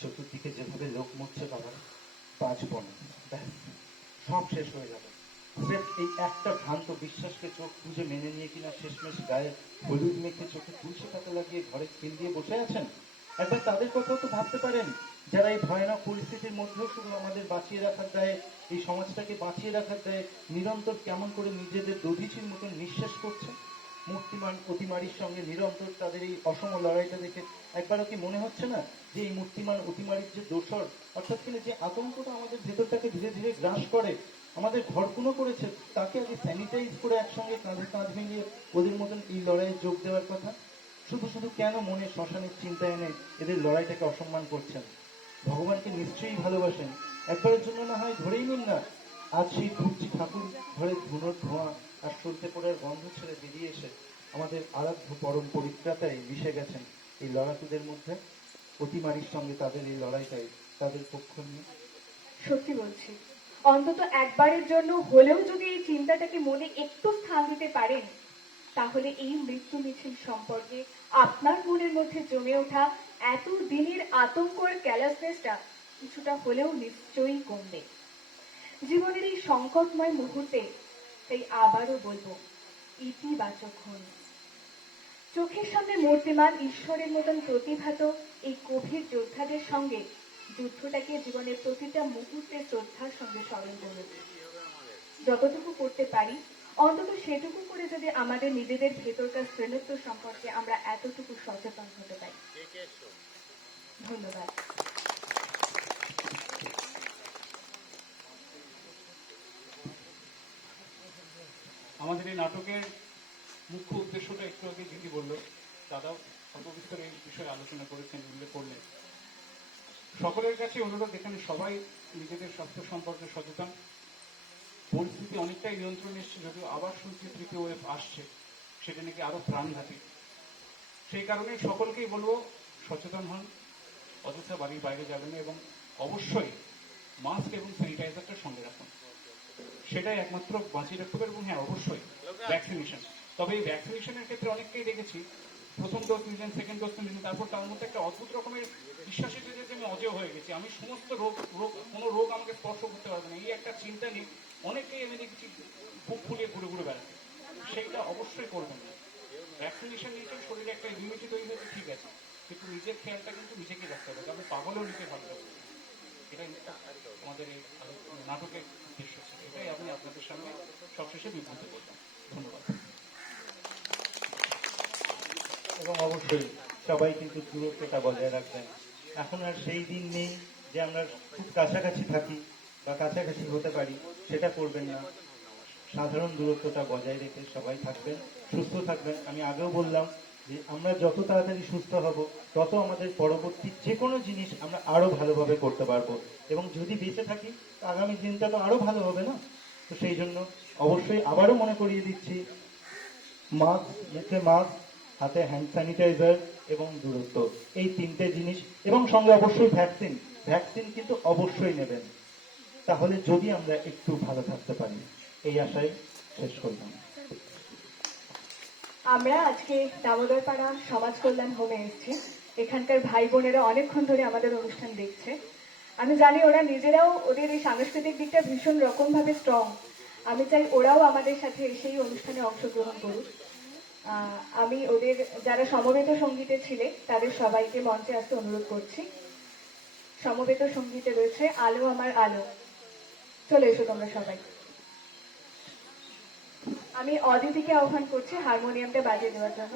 চতুর্দিকে যেভাবে লোক মরছে বাবা, বাঁচব না, ব্যাস সব শেষ হয়ে যাবে। স্রেফ এই একটা ভ্রান্ত বিশ্বাসকে চোখ বুঝে মেনে নিয়ে কিনা শেষমেশ গায়ে হলুদ মেখে চোখে তুলসী পাতা লাগিয়ে ঘরে খিল দিয়ে বসে আছেন। একবার তাদের কথাও তো ভাবতে পারেন, যারা এই ভয়ানক পরিস্থিতির মধ্যেও শুধু আমাদের বাঁচিয়ে রাখার দায়ে, এই সমাজটাকে বাঁচিয়ে রাখার দায়ে নিরন্তর কেমন করে নিজেদের দধিচির মতন নিঃশ্বাস করছে। মূর্তিমান অতিমারির সঙ্গে নিরন্তর তাদের এই অসম লড়াইটা দেখে একবারও কি মনে হচ্ছে না যে এই মূর্তিমান অতিমারির যে দোসর, অর্থাৎ কিনা যে আতঙ্কটা আমাদের ভেতরটাকে ধীরে ধীরে গ্রাস করে, আমাদের ঘরকুনো করেছে, তাকে আগে স্যানিটাইজ করে একসঙ্গে কাঁধে কাঁধ মিলিয়ে ওদের মতন এই লড়াইয়ে যোগ দেওয়ার কথা। শুধু শুধু কেন মনে শ্মশানের চিন্তা এনে এদের লড়াইটাকে অসম্মান করছেন? ভগবানকে নিশ্চয়ই ভালোবাসেন, একবারের জন্য না হয় ধরেই নিন না, আজ সেই ঘুরছি ঠাকুর ঘরে ধুনোর ধোঁয়া আর সলতে পড়ার গন্ধ ছেড়ে বেরিয়ে এসে আমাদের আরাধ্য পরম পরিত্রাতায় মিশে গেছেন এই লড়াকুদের মধ্যে। অতিমারির সঙ্গে তাদের এই লড়াইটাই তাদের পক্ষ নিয়ে। সত্যি বলছি, অন্তত একবারের জন্য হলেও যদি এই চিন্তাটাকে মনে একটু স্থান দিতে পারেন, তাহলে এই মৃত্যু মিছিল সম্পর্কে আপনার মনের মধ্যে জমে ওঠা এত দিনের আতঙ্ক আর ক্যালাসনেসটা কিছুটা হলেও নিশ্চয়ই কমবে জীবনের এই সংকটময় মুহূর্তে। তাই আবারও বলবো, ইতিবাচক হন। চোখের সামনে মূর্তিমান ঈশ্বরের মতন প্রতিভাত এই কোভিড যোদ্ধাদের সঙ্গে যুদ্ধটাকে জীবনের প্রতিটা মুহূর্তে শ্রদ্ধার সঙ্গে স্মরণ করুন। যতটুকু করতে পারি অন্তত সেটুকু করে যদি আমাদের নিজেদের ভেতরকার শ্রেণত্ব সম্পর্কে আমরা এতটুকু সচেতন হতে পারি। ধন্যবাদ। আমাদের এই নাটকের মুখ্য উদ্দেশ্যটা একটু আগে দিদি বললো, দাদাও অল্প বিস্তরে এই বিষয়ে আলোচনা করেছেন, উল্লেখ করলেন। সকলের কাছে অনুরোধ, এখানে সবাই নিজেদের স্বাস্থ্য সম্পর্কে সচেতন। পরিস্থিতি অনেকটাই নিয়ন্ত্রণে এসছে, যদিও আবার শুনছি তৃতীয় ওয়েভ আসছে, সেটা নাকি আরো প্রাণঘাতী। সেই কারণে সকলকেই বলবো সচেতন হন, অযথা বাড়ির বাইরে যাবেন না, এবং অবশ্যই মাস্ক এবং স্যানিটাইজারটা সঙ্গে রাখুন। সেটাই একমাত্র বাঁচিয়ে রাখতে পারে। এবং হ্যাঁ, অবশ্যই ভ্যাকসিনেশন। তবে এই ভ্যাকসিনেশনের ক্ষেত্রে অনেককেই দেখেছি প্রথম ডোজ নিলেন, সেকেন্ড ডোজ নিলেন, তারপর তার মধ্যে একটা অদ্ভুত রকমের বিশ্বাস এসে যে আমি অজেয় হয়ে গেছি, আমি সমস্ত কোনো রোগ আমাকে স্পর্শ করতে পারবে না, এই একটা চিন্তা নিয়ে অনেকেই আমি দেখেছি বুক ফুলিয়ে ঘুরে ঘুরে বেড়াতে। সেইটা অবশ্যই করবেন না। ভ্যাকসিনেশন নিয়েছেন, শরীরে একটা ইমিউনিটি তৈরি হয়েছে, ঠিক আছে, কিন্তু নিজের খেয়ালটা কিন্তু নিজেকেই রাখতে হবে, কারণ পাগলেও নিতে ভালো লাগবে। এটাই আমাদের এই নাটকের উদ্দেশ্য ছিল। এটাই আমি আপনাদের সামনে সবশেষে বিবৃতি করলাম। ধন্যবাদ। এবং অবশ্যই সবাই কিন্তু দূরত্বটা বজায় রাখবেন। এখন আর সেই দিন নেই যে আমরা খুব কাছাকাছি থাকি বা কাছাকাছি হতে পারি, সেটা করবেন না। সাধারণ দূরত্বটা বজায় রেখে সবাই থাকবেন, সুস্থ থাকবেন। আমি আগেও বললাম যে আমরা যত তাড়াতাড়ি সুস্থ হব, তত আমাদের পরবর্তী যে কোনো জিনিস আমরা আরো ভালোভাবে করতে পারবো, এবং যদি বেঁচে থাকি আগামী দিনটা তো আরো ভালো হবে না। তো সেই জন্য অবশ্যই আবারও মনে করিয়ে দিচ্ছি, মাস্ক, মুখে মাস্ক, হাতে হ্যান্ড স্যানিটাইজার এবং দূরত্ব, এই তিনটে জিনিস, এবং সঙ্গে অবশ্যই ভ্যাকসিন। ভ্যাকসিন কিন্তু অবশ্যই নেবেন, তাহলে যদি আমরা একটু ভালো থাকতে পারি। এই আশায় শেষ করলাম। আমরা আজকে দামোদরপাড়া সমাজ কল্যাণ হোমে এসেছি। এখানকার ভাই বোনেরা অনেকক্ষণ ধরে আমাদের অনুষ্ঠান দেখছে। আমি জানি ওরা নিজেরাও ওদের এই সাংস্কৃতিক দিকটা ভীষণ রকম ভাবে স্ট্রং। আমি চাই ওরাও আমাদের সাথে এসেই অনুষ্ঠানে অংশগ্রহণ করুক। আমি ওদের যারা সমবেত সঙ্গীতে ছিলে তাদের সবাইকে মঞ্চে আসতে অনুরোধ করছি। সমবেত সঙ্গীতে রয়েছে আলো আমার আলো, চলে এসো তোমরা সবাই। আমি অদিতিকে আহ্বান করছি হারমোনিয়ামটা বাজিয়ে দেওয়ার জন্য।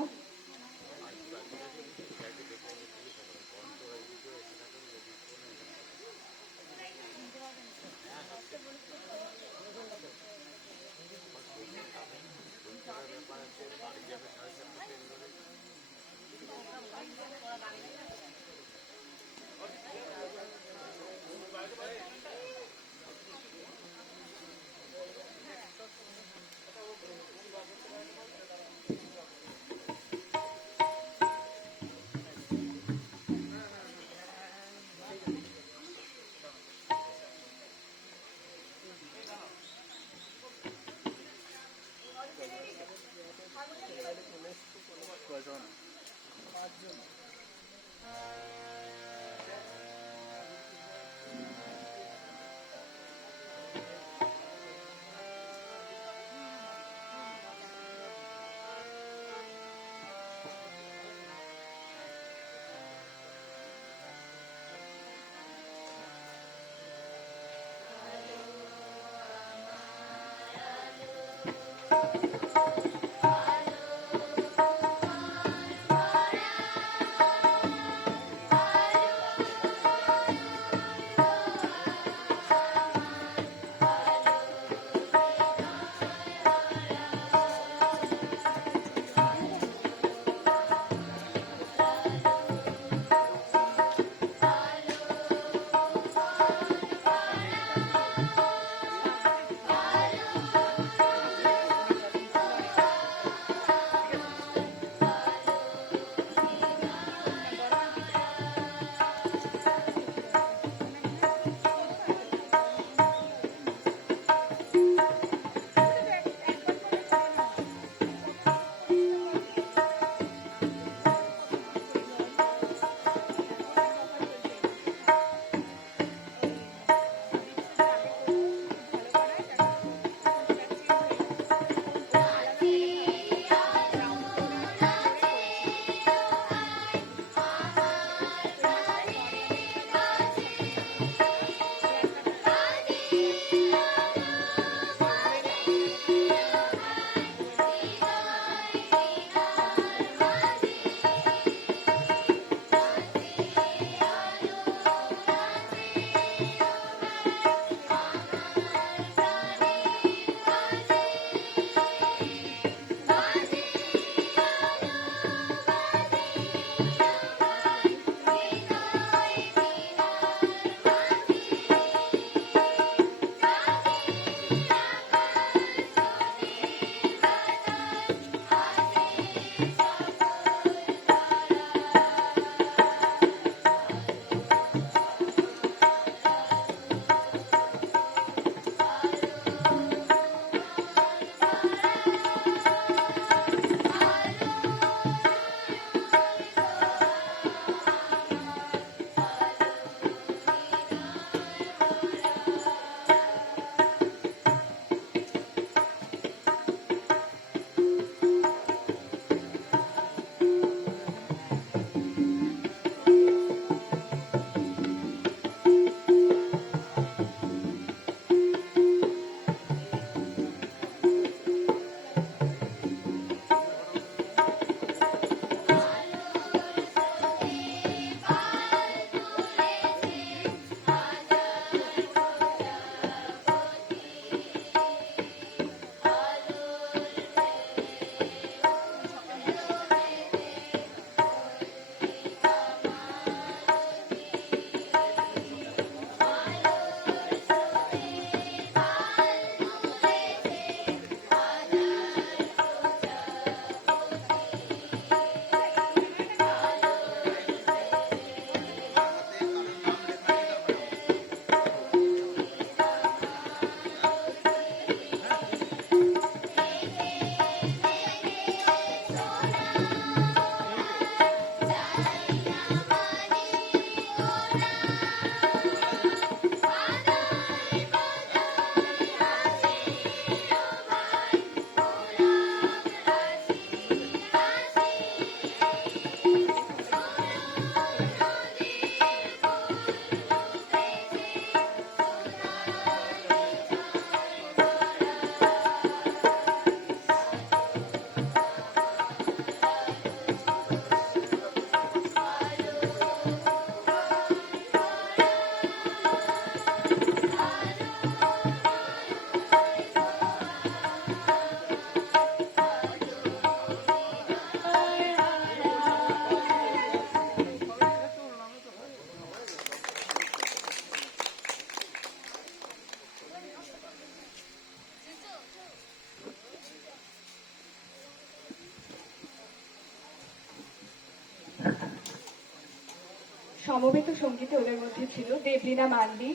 সমবেত সঙ্গীতে ওদের মধ্যে ছিল দেবলীনা মান্ডি,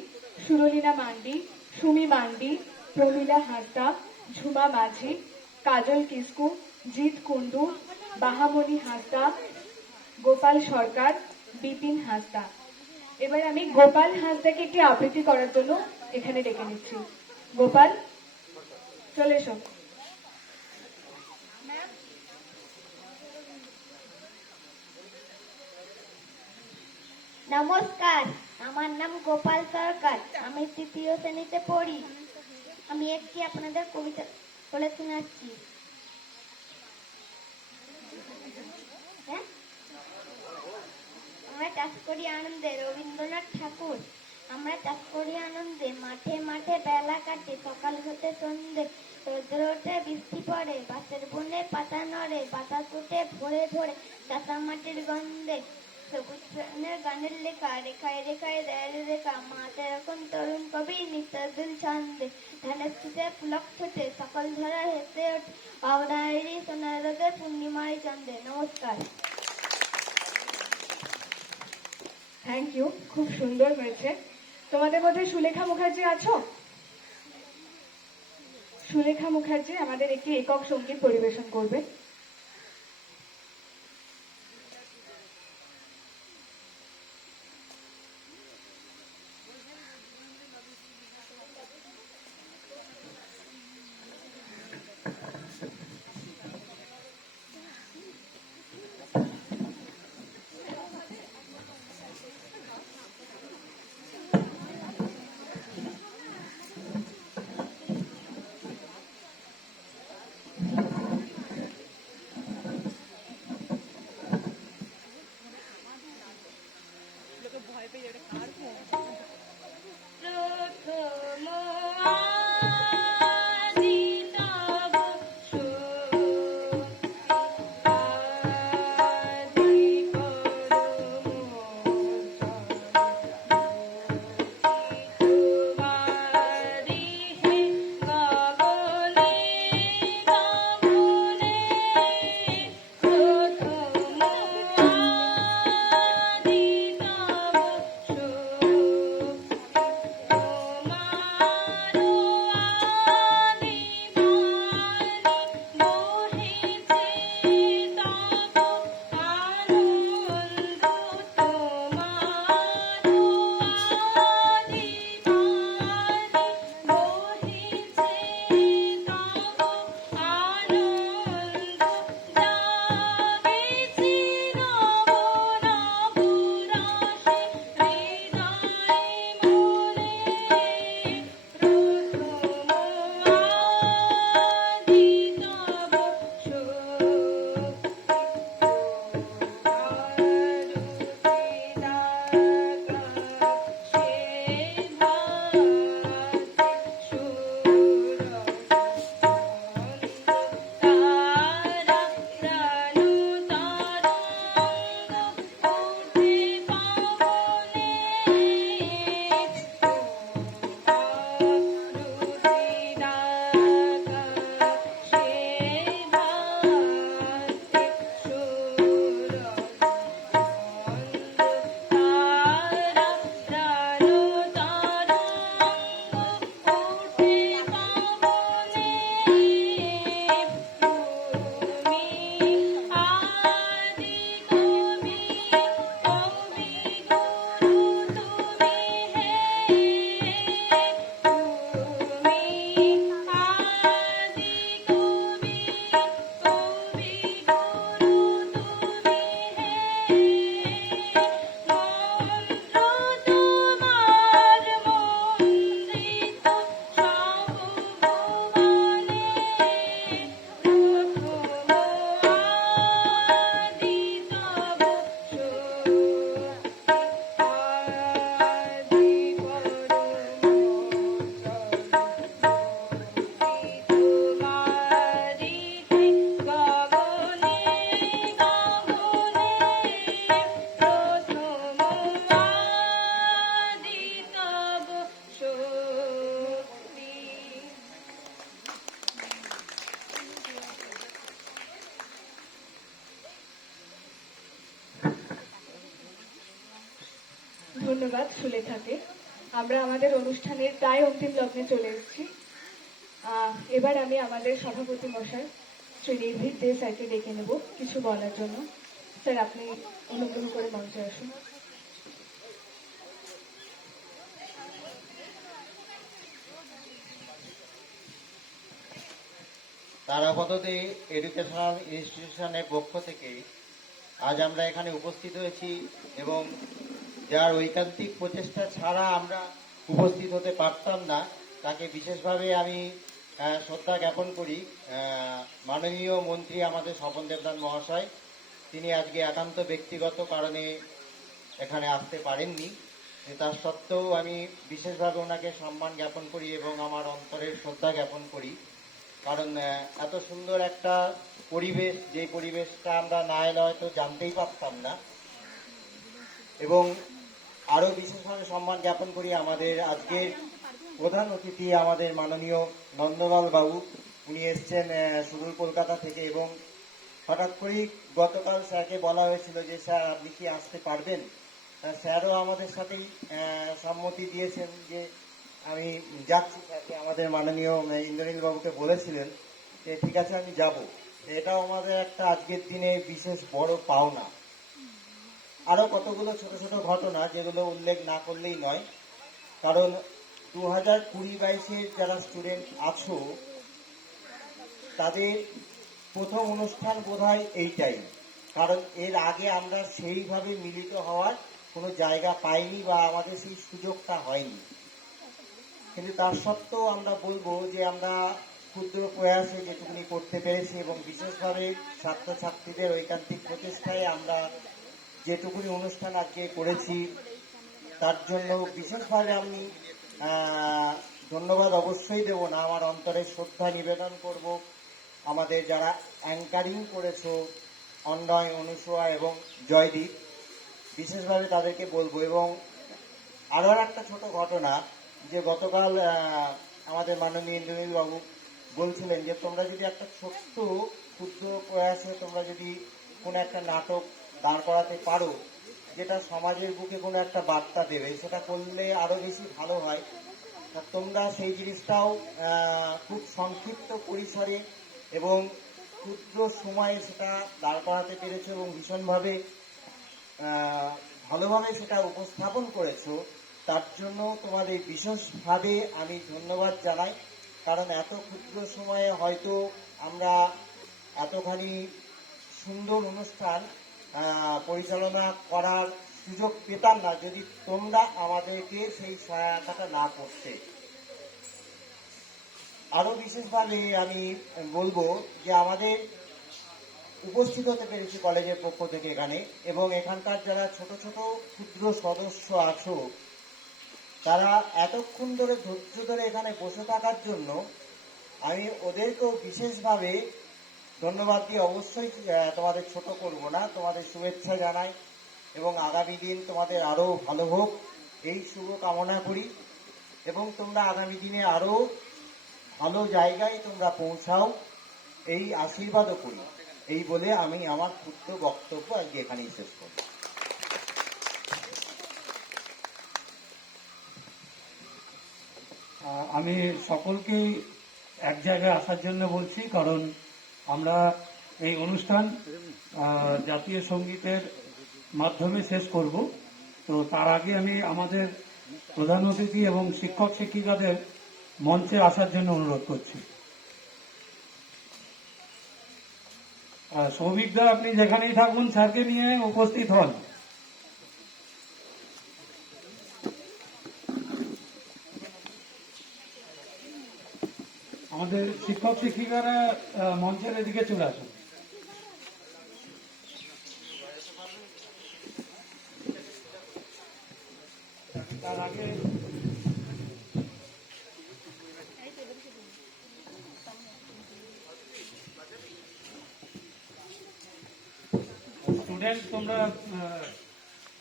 সুরলীনা মান্ডি, সুমি মান্ডি, প্রমীলা হাঁসদা, ঝুমা মাঝি, কাজল কিস্কু, জিৎ কুন্ডু, বাহামণি হাঁসদা, গোপাল সরকার, বিপিন হাঁসদা। এবার আমি গোপাল হাঁসদাকে একটি আবৃত্তি করার জন্য এখানে ডেকে নিচ্ছি। গোপাল, চলে এসো। নমস্কার, আমার নাম গোপাল সরকার। আমি তৃতীয় শ্রেণীতে পড়ি। আমি একটি আপনাদের কবিতা বলে শোনাচ্ছি। হ্যাঁ? আমরা চাষ করি আনন্দে, রবীন্দ্রনাথ ঠাকুর। আমরা চাষ করি আনন্দে, মাঠে মাঠে বেলা কাটে, সকাল হতে সন্ধে। রোদ্র ওঠে, বৃষ্টি পড়ে, বাঁশের বনে পাতা নড়ে, বাতাস ওঠে ভরে ভরে চাষা মাটির গন্ধে। সবুজ প্রাণের গানের লেখা, রেখায় রেখায় দেয়াল রেখা, মাঠে এখন তরুণ কবি নিত্যদিন ছন্দে। ধানের শীতে পুলক ফোটে, সকাল ধরা হেসে ওঠে, অগ্রায়ণী সোনার রোদে পূর্ণিমায় চন্দ্রে। নমস্কার। থ্যাংক ইউ, খুব সুন্দর হয়েছে। তোমাদের মধ্যে সুলেখা মুখার্জি আছো? সুলেখা মুখার্জি আমাদের একটি একক সঙ্গীত পরিবেশন করবে। ধন্যবাদ সুলেখাকে। আমরা আমাদের অনুষ্ঠানের প্রায় অন্তিম লগ্নে চলে এসেছি। এবার আমি আমাদের সভাপতি মশাই শ্রী নির্ভীক দে স্যারকে ডেকে নেব কিছু বলার জন্য। স্যার, আপনি অনুগ্রহ করে মঞ্চে আসুন। তারাপদ্ধতি এডুকেশনাল ইনস্টিটিউশনের পক্ষ থেকে আজ আমরা এখানে উপস্থিত হয়েছি এবং যার ঐকান্তিক প্রচেষ্টা ছাড়া আমরা উপস্থিত হতে পারতাম না, তাকে বিশেষভাবে আমি শ্রদ্ধা জ্ঞাপন করি। মাননীয় মন্ত্রী আমাদের স্বপন দেবনাথ মহাশয়, তিনি আজকে একান্ত ব্যক্তিগত কারণে এখানে আসতে পারেননি। তার সত্ত্বেও আমি বিশেষভাবে ওনাকে সম্মান জ্ঞাপন করি এবং আমার অন্তরের শ্রদ্ধা জ্ঞাপন করি। কারণ এত সুন্দর একটা পরিবেশ, যে পরিবেশটা আমরা না এলে হয়তো জানতেই পারতাম না। এবং আরো বিশেষভাবে সম্মান জ্ঞাপন করি আমাদের আজকের প্রধান অতিথি আমাদের মাননীয় নন্দলাল বাবু। উনি এসছেন সুদূর কলকাতা থেকে এবং হঠাৎ করেই গতকাল স্যারকে বলা হয়েছিল যে স্যার আপনি কি আসতে পারবেন। স্যারও আমাদের সাথেই সম্মতি দিয়েছেন যে আমি যাচ্ছি। স্যারকে আমাদের মাননীয় ইন্দ্রনীল বাবুকে বলেছিলেন যে ঠিক আছে আমি যাব। এটাও আমাদের একটা আজকের দিনে বিশেষ বড় পাওনা। আরো কতগুলো ছোট ছোট ঘটনা যেগুলো উল্লেখ না করলেই নয়, কারণ 2020-22 যারা স্টুডেন্ট আছো তাদের প্রথম অনুষ্ঠান বোধহয় এইটাই। কারণ এর আগে আমরা সেইভাবে মিলিত হওয়ার কোনো জায়গা পাইনি বা আমাদের সেই সুযোগটা হয়নি। কিন্তু তার সত্ত্বেও আমরা বলবো যে আমরা ক্ষুদ্র প্রয়াসে যেটুকুনি করতে পেরেছি এবং বিশেষভাবে ছাত্রছাত্রীদের ঐকান্তিক প্রচেষ্টায় আমরা যেটুকুনি অনুষ্ঠান আজকে করেছি তার জন্য বিশেষভাবে আমি ধন্যবাদ অবশ্যই দেব না, আমার অন্তরে শ্রদ্ধা নিবেদন করব আমাদের যারা অ্যাঙ্কারিং করেছো অন্বয়, অনুসয়া এবং জয়দীপ, বিশেষভাবে তাদেরকে বলবো। এবং আরো একটা ছোট ঘটনা যে গতকাল আমাদের মাননীয় ইন্দ্রনীল বাবু বলছিলেন যে তোমরা যদি একটা ছোট্ট ক্ষুদ্র প্রয়াসে তোমরা যদি কোনো একটা নাটক দাঁড় করাতে পারো যেটা সমাজের বুকে কোনো একটা বার্তা দেবে, সেটা করলে আরো বেশি ভালো হয়। তোমরা সেই জিনিসটাও খুব সংক্ষিপ্ত পরিসরে এবং ক্ষুদ্র সময়ে সেটা দাঁড় করাতে পেরেছো এবং ভীষণভাবে ভালোভাবে সেটা উপস্থাপন করেছো। তার জন্য তোমাদের বিশেষভাবে আমি ধন্যবাদ জানাই। কারণ এত ক্ষুদ্র সময়ে হয়তো আমরা এতখানি সুন্দর অনুষ্ঠান পরিচালনা করার সুযোগ পেতাম না যদি তোমরা আমাদেরকে সেই সহায়তাটা না করতে। আরো বিশেষভাবে আমি বলবো যে আমাদের উপস্থিত হতে পেরেছি কলেজের পক্ষ থেকে এখানে, এবং এখানকার যারা ছোট ছোট ক্ষুদ্র সদস্য আছো তারা এতক্ষণ ধরে ধৈর্য ধরে এখানে বসে থাকার জন্য আমি ওদেরকেও বিশেষভাবে ধন্যবাদ দিয়ে অবশ্যই তোমাদের ছোট করব না, তোমাদের শুভেচ্ছা জানাই এবং আগামী দিন তোমাদের আরো ভালো হোক এই শুভ কামনা করি এবং তোমরা আগামী দিনে আরো ভালো জায়গায় তোমরা পৌঁছাও এই আশীর্বাদও করি। এই বলে আমি আমার ক্ষুদ্র বক্তব্য আজকে এখানেই শেষ করব। আমি সকলকেই এক জায়গায় আসার জন্য বলছি, কারণ আমরা এই অনুষ্ঠান জাতীয় সঙ্গীতের মাধ্যমে শেষ করব। তো তার আগে আমি আমাদের প্রধান অতিথি এবং শিক্ষক শিক্ষিকাদের মঞ্চে আসার জন্য অনুরোধ করছি। সৌভিকদা, আপনি যেখানেই থাকুন স্যারকে নিয়ে উপস্থিত হন। আমাদের শিক্ষক শিক্ষিকারা মঞ্চের এদিকে চলে আসুন। তার আগে স্টুডেন্ট, তোমরা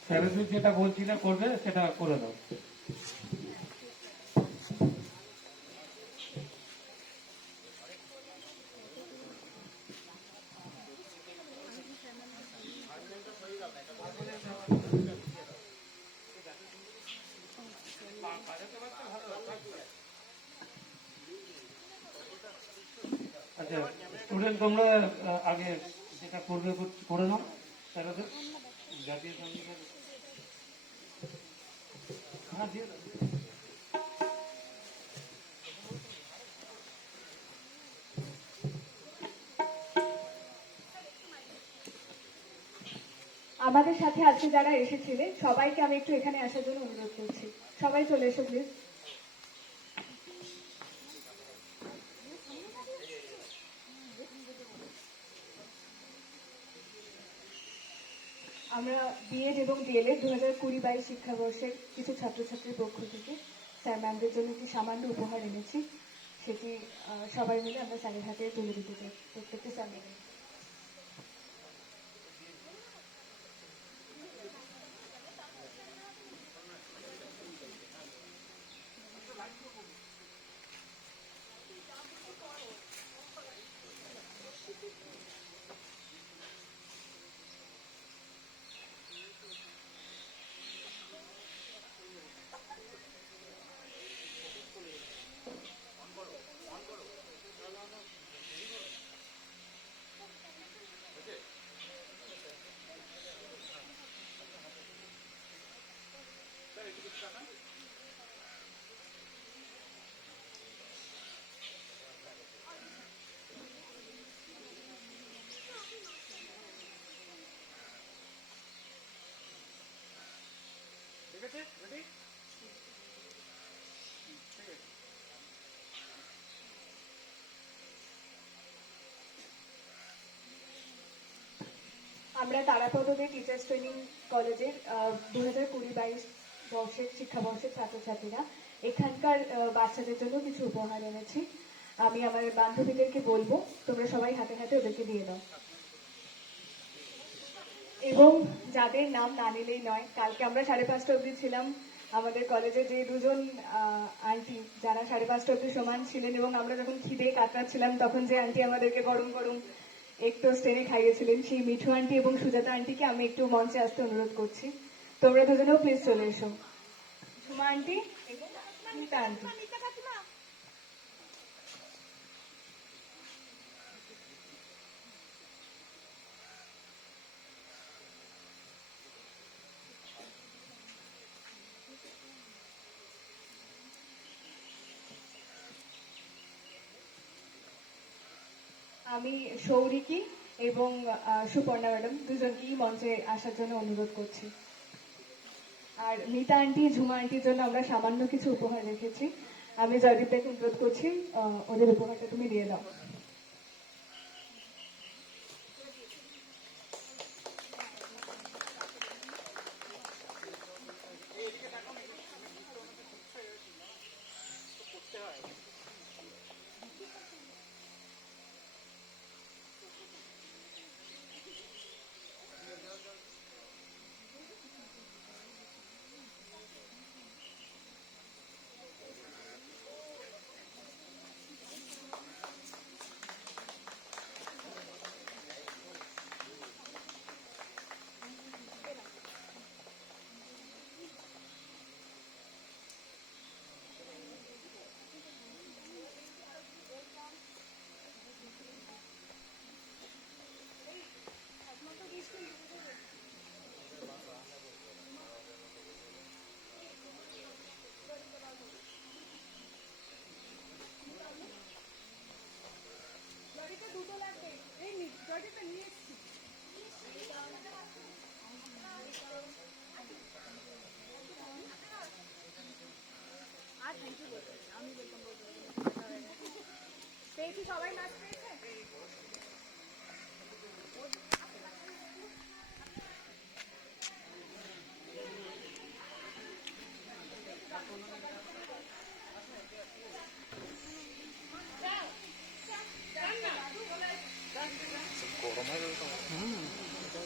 স্যারেদের যেটা বলছিলে করবে সেটা করে দাও। স্টুডেন্ট তোমরা আগে যেটা করবে করে নাও তাহলে তো জাতীয় সঙ্গীতের হ্যাঁ দিয়ে দাও, দিয়ে দাও। আমাদের সাথে আজকে যারা এসেছিলেন সবাইকে আমি একটু এখানে আসার জন্য অনুরোধ করছি। সবাই চলে এসো প্লিজ। আমরা বিএড এবং ডিএলএড 2020-22 শিক্ষাবর্ষের কিছু ছাত্রছাত্রীর পক্ষ থেকে স্যার ম্যামদের জন্য একটি সামান্য উপহার এনেছি। সেটি সবাই মিলে আমরা স্যারের হাতে তুলে দিতে চাই, প্রত্যেকটি স্যার ম্যাম। আমরা তারাপদতে টিচার্স ট্রেনিং কলেজের 2020-22 বর্ষের শিক্ষাবর্ষের ছাত্রছাত্রীরা এখানকার বাচ্চাদের জন্য কিছু উপহার এনেছি। আমি আমার বান্ধবীদেরকে বলবো তোমরা সবাই হাতে হাতে ওদেরকে দিয়ে দাও। এবং যাদের নাম না নিলেই নয়, কালকে আমরা 5:30 অবধি ছিলাম আমাদের কলেজে যে দুজন আন্টি যারা 5:30 অবধি সমান ছিলেন, এবং আমরা যখন খিদে কাতরাচ্ছিলাম তখন যে আন্টি আমাদেরকে গরম গরম এক টোস্ট এনে খাইয়েছিলেন, সেই মিঠু আন্টি এবং সুজাতা আন্টিকে আমি একটু মঞ্চে আসতে অনুরোধ করছি। তোমরা দুজনেও প্লিজ চলে এসো। ঝুমা আন্টি এবং মিতা আন্টি। আমি সৌরিকি এবং সুপর্ণা ম্যাডাম দুজনকেই মঞ্চে আসার জন্য অনুরোধ করছি। আর মিতা আন্টি, ঝুমা আন্টির জন্য আমরা সামান্য কিছু উপহার রেখেছি। আমি জয়দীপটাকে অনুরোধ করছি ওদের উপহারটা তুমি দিয়ে দাও। সবাই নাচবে।